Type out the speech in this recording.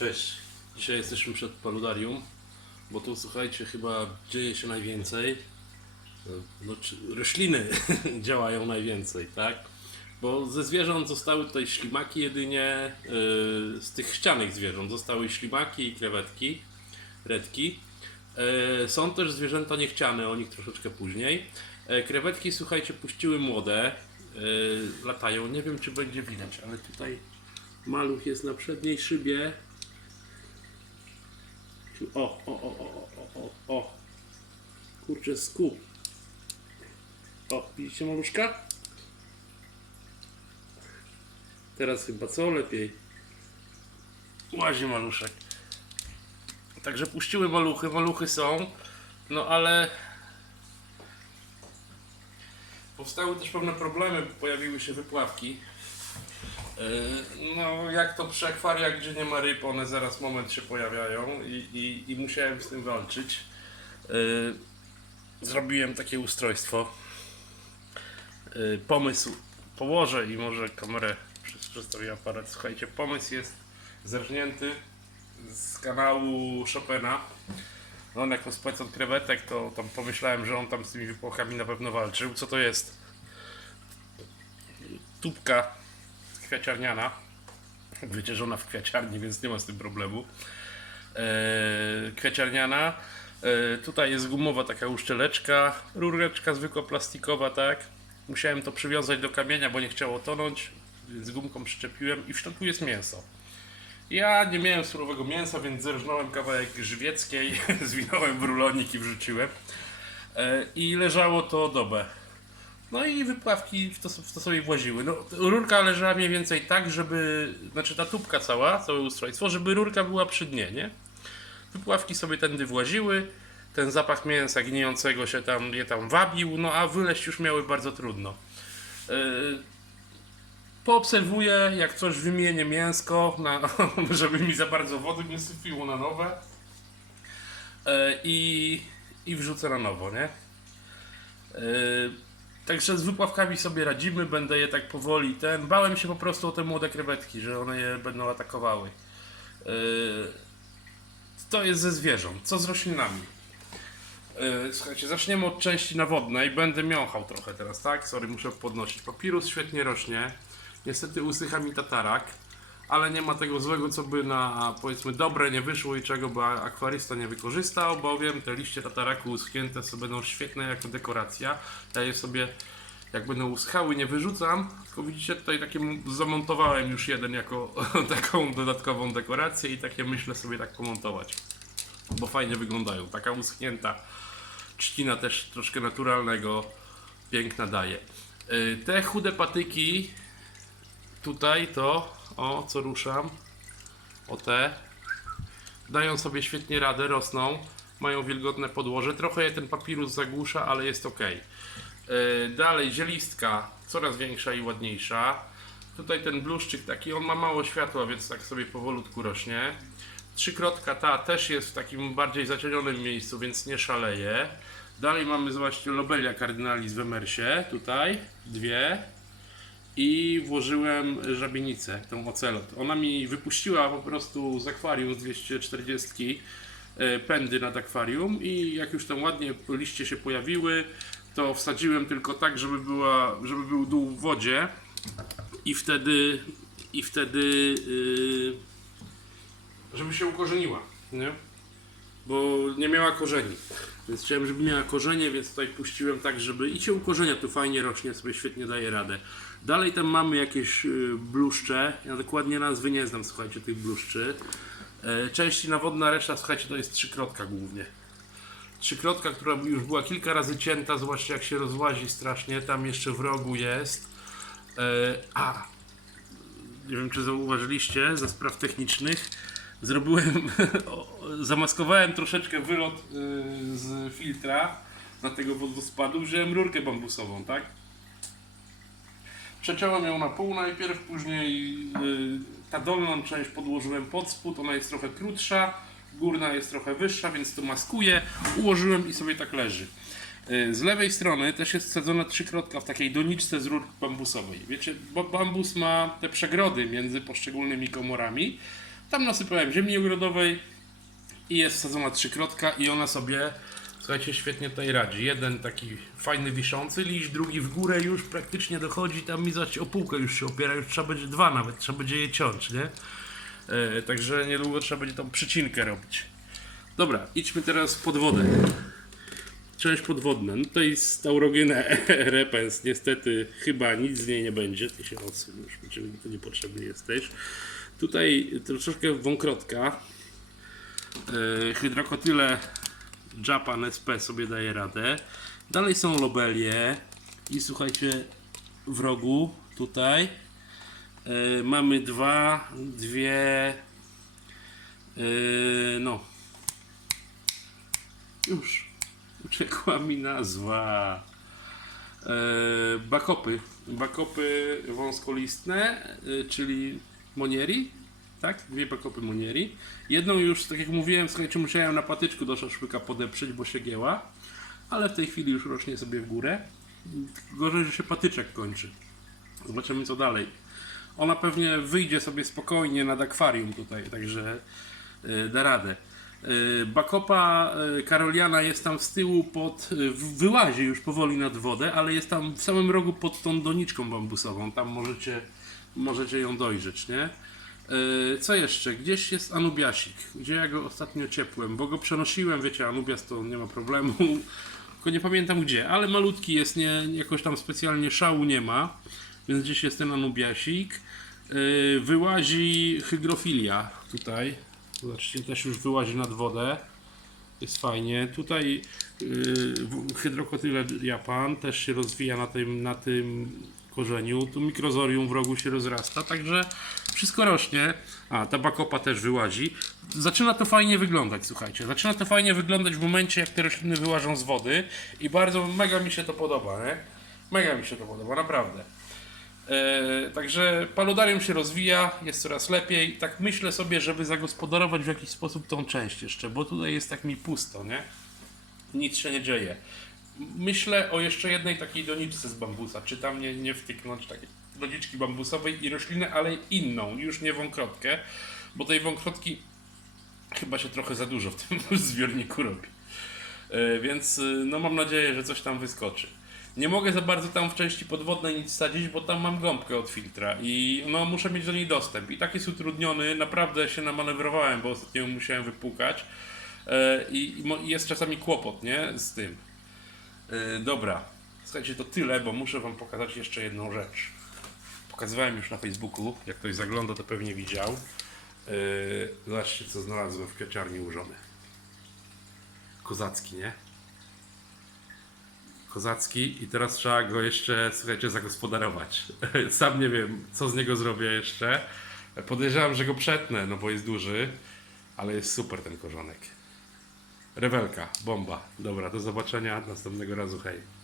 Cześć. Dzisiaj jesteśmy przed paludarium, bo tu słuchajcie, chyba dzieje się najwięcej. No, rośliny działają najwięcej, tak? Bo ze zwierząt zostały tutaj ślimaki jedynie, yy, z tych chcianych zwierząt zostały ślimaki i krewetki, redki. Yy, są też zwierzęta niechciane, o nich troszeczkę później. Yy, krewetki, słuchajcie, puściły młode, yy, latają. Nie wiem, czy będzie widać, ale tutaj maluch jest na przedniej szybie. O, o, o, o, o, o, o. Kurczę, skup. O, widzicie maluszka? Teraz chyba co lepiej? Łazi maluszek. Także puściły maluchy, maluchy są, no ale powstały też pewne problemy, pojawiły się wypławki. Yy, No, jak to przy akwariach, gdzie nie ma ryb, one zaraz moment się pojawiają i, i, i musiałem z tym walczyć. Yy, Zrobiłem takie ustrojstwo. Yy, Pomysł położę i może kamerę przedstawię aparat. Słuchajcie, pomysł jest zerżnięty z kanału Chopina. On jako od krewetek, to tam pomyślałem, że on tam z tymi wypłachami na pewno walczył. Co to jest? Tubka kwiaciarniana. Wycieżona w kwiaciarni, więc nie ma z tym problemu. Eee, kwiaciarniana. Eee, tutaj jest gumowa taka uszczeleczka, rureczka zwykła plastikowa, tak. Musiałem to przywiązać do kamienia, bo nie chciało tonąć, więc gumką przyczepiłem i w środku jest mięso. Ja nie miałem surowego mięsa, więc zerżnąłem kawałek żywieckiej, zwinąłem w rulonik i wrzuciłem. Eee, I leżało to dobę. No i wypławki w to, w to sobie właziły. No, rurka leżała mniej więcej tak, żeby, znaczy ta tubka cała, całe ustrojstwo, żeby rurka była przy dnie, nie? Wypławki sobie tędy właziły, ten zapach mięsa gnijącego się tam, je tam wabił, no a wyleść już miały bardzo trudno. Yy, poobserwuję, jak coś wymienię mięsko, na, żeby mi za bardzo wody nie sypiło na nowe yy, i, i wrzucę na nowo, nie? Yy, Także z wypławkami sobie radzimy, będę je tak powoli ten. Bałem się po prostu o te młode krewetki, że one je będą atakowały. Yy, to jest ze zwierząt. Co z roślinami? Yy, słuchajcie, zaczniemy od części nawodnej. Będę miąchał trochę teraz, tak? Sorry, muszę podnosić. Papirus świetnie rośnie. Niestety usycha mi tatarak, ale nie ma tego złego, co by na powiedzmy dobre nie wyszło i czego by akwarysta nie wykorzystał, bowiem te liście tataraku uschnięte sobie będą świetne jako dekoracja. Ja je sobie, jak będą uschhały, nie wyrzucam, tylko widzicie tutaj takie zamontowałem już jeden jako taką dodatkową dekorację i takie myślę sobie tak pomontować, bo fajnie wyglądają. Taka uschnięta trzcina też troszkę naturalnego piękna daje. Yy, Te chude patyki tutaj to, o co ruszam, o te, dają sobie świetnie radę, rosną, mają wilgotne podłoże, trochę je ten papirus zagłusza, ale jest ok. Dalej, zielistka, coraz większa i ładniejsza. Tutaj ten bluszczyk taki, on ma mało światła, więc tak sobie powolutku rośnie. Trzykrotka ta też jest w takim bardziej zacienionym miejscu, więc nie szaleje. Dalej mamy, zobaczcie, lobelia kardynali z Wemersie, tutaj, dwie i włożyłem żabienicę, tą ocelot. Ona mi wypuściła po prostu z akwarium z 240 e, pędy nad akwarium i jak już tam ładnie liście się pojawiły, to wsadziłem tylko tak, żeby, była, żeby był dół w wodzie i wtedy i wtedy yy, żeby się ukorzeniła, nie? Bo nie miała korzeni. Więc chciałem, żeby miała korzenie, więc tutaj puściłem tak, żeby i się ukorzenia tu fajnie rośnie, sobie świetnie daje radę. Dalej tam mamy jakieś y, bluszcze. Ja dokładnie nazwy nie znam, słuchajcie, tych bluszczy. E, Części nawodna reszta, słuchajcie, to jest trzykrotka głównie. Trzykrotka, która już była kilka razy cięta, zobaczcie jak się rozłazi strasznie, tam jeszcze w rogu jest. E, A, nie wiem czy zauważyliście, ze spraw technicznych, zrobiłem, zamaskowałem troszeczkę wylot y, z filtra na tego wodospadu, wziąłem rurkę bambusową, tak? Przeciąłem ją na pół najpierw, później y, ta dolną część podłożyłem pod spód, ona jest trochę krótsza, górna jest trochę wyższa, więc to maskuję, ułożyłem i sobie tak leży. Y, Z lewej strony też jest wsadzona trzykrotka w takiej doniczce z rur bambusowej. Wiecie, bambus ma te przegrody między poszczególnymi komorami, Tam nasypałem ziemi ogrodowej i jest wsadzona trzykrotka i ona sobie, słuchajcie, świetnie tutaj radzi. Jeden taki fajny wiszący liść, drugi w górę już praktycznie dochodzi, tam mi zaś o już się opiera, już trzeba będzie dwa nawet, trzeba będzie je ciąć, nie? E, także niedługo trzeba będzie tą przycinkę robić. Dobra, idźmy teraz pod wodę. Część podwodna. No to jest taurogena repens. Niestety chyba nic z niej nie będzie. Ty się odsuń już, będziemy tu niepotrzebny jesteś. Tutaj troszeczkę wąkrotka. Yy, hydrokotyle Japan SP sobie daje radę. Dalej są lobelie. I słuchajcie, w rogu tutaj yy, mamy dwa, dwie, yy, no, już uciekła mi nazwa. E, bakopy. Bakopy wąskolistne, e, czyli Monieri. Tak? Dwie bakopy Monieri. Jedną już, tak jak mówiłem, słuchajcie, musiałem na patyczku do szaszłyka podeprzeć, bo się gięła. Ale w tej chwili już rośnie sobie w górę. Gorzej, że się patyczek kończy. Zobaczymy co dalej. Ona pewnie wyjdzie sobie spokojnie nad akwarium tutaj, także e, da radę. E, Bakopa e, Karoliana jest tam z tyłu pod, wyłazi już powoli nad wodę, ale jest tam w samym rogu pod tą doniczką bambusową. Tam możecie, możecie ją dojrzeć, nie? E, Co jeszcze? Gdzieś jest Anubiasik, gdzie ja go ostatnio ciepłem, bo go przenosiłem, wiecie, Anubias to nie ma problemu, tylko nie pamiętam gdzie, ale malutki jest, nie, jakoś tam specjalnie szału nie ma, więc gdzieś jest ten Anubiasik. E, Wyłazi hygrofilia tutaj, zobaczcie, też już wyłazi nad wodę. Jest fajnie. Tutaj yy, hydrokotyle Japan też się rozwija na tym, na tym korzeniu. Tu mikrozorium w rogu się rozrasta, także wszystko rośnie. A, ta bakopa też wyłazi. Zaczyna to fajnie wyglądać, słuchajcie. Zaczyna to fajnie wyglądać w momencie, jak te rośliny wyłażą z wody i bardzo, mega mi się to podoba, nie? Mega mi się to podoba, naprawdę. E, także paludarium się rozwija, jest coraz lepiej. Tak myślę sobie, żeby zagospodarować w jakiś sposób tą część jeszcze, bo tutaj jest tak mi pusto, nie? Nic się nie dzieje. Myślę o jeszcze jednej takiej doniczce z bambusa, czy tam nie, nie wtyknąć takiej doniczki bambusowej i rośliny, ale inną, już nie wąkrotkę, bo tej wąkrotki chyba się trochę za dużo w tym zbiorniku robi. E, Więc y, no mam nadzieję, że coś tam wyskoczy. Nie mogę za bardzo tam w części podwodnej nic sadzić, bo tam mam gąbkę od filtra i no muszę mieć do niej dostęp. I tak jest utrudniony, naprawdę się namanewrowałem, bo ostatnio musiałem wypłukać. E, i jest czasami kłopot, nie? Z tym. E, Dobra, słuchajcie, to tyle, bo muszę wam pokazać jeszcze jedną rzecz. Pokazywałem już na Facebooku, jak ktoś zagląda, to pewnie widział. E, Zobaczcie, co znalazłem w kwiaciarni u żony. Kozacki, nie? Kozacki i teraz trzeba go jeszcze, słuchajcie, zagospodarować. Sam nie wiem, co z niego zrobię jeszcze. Podejrzewam, że go przetnę, no bo jest duży, ale jest super ten korzonek. Rewelka, bomba. Dobra, do zobaczenia następnego razu, hej.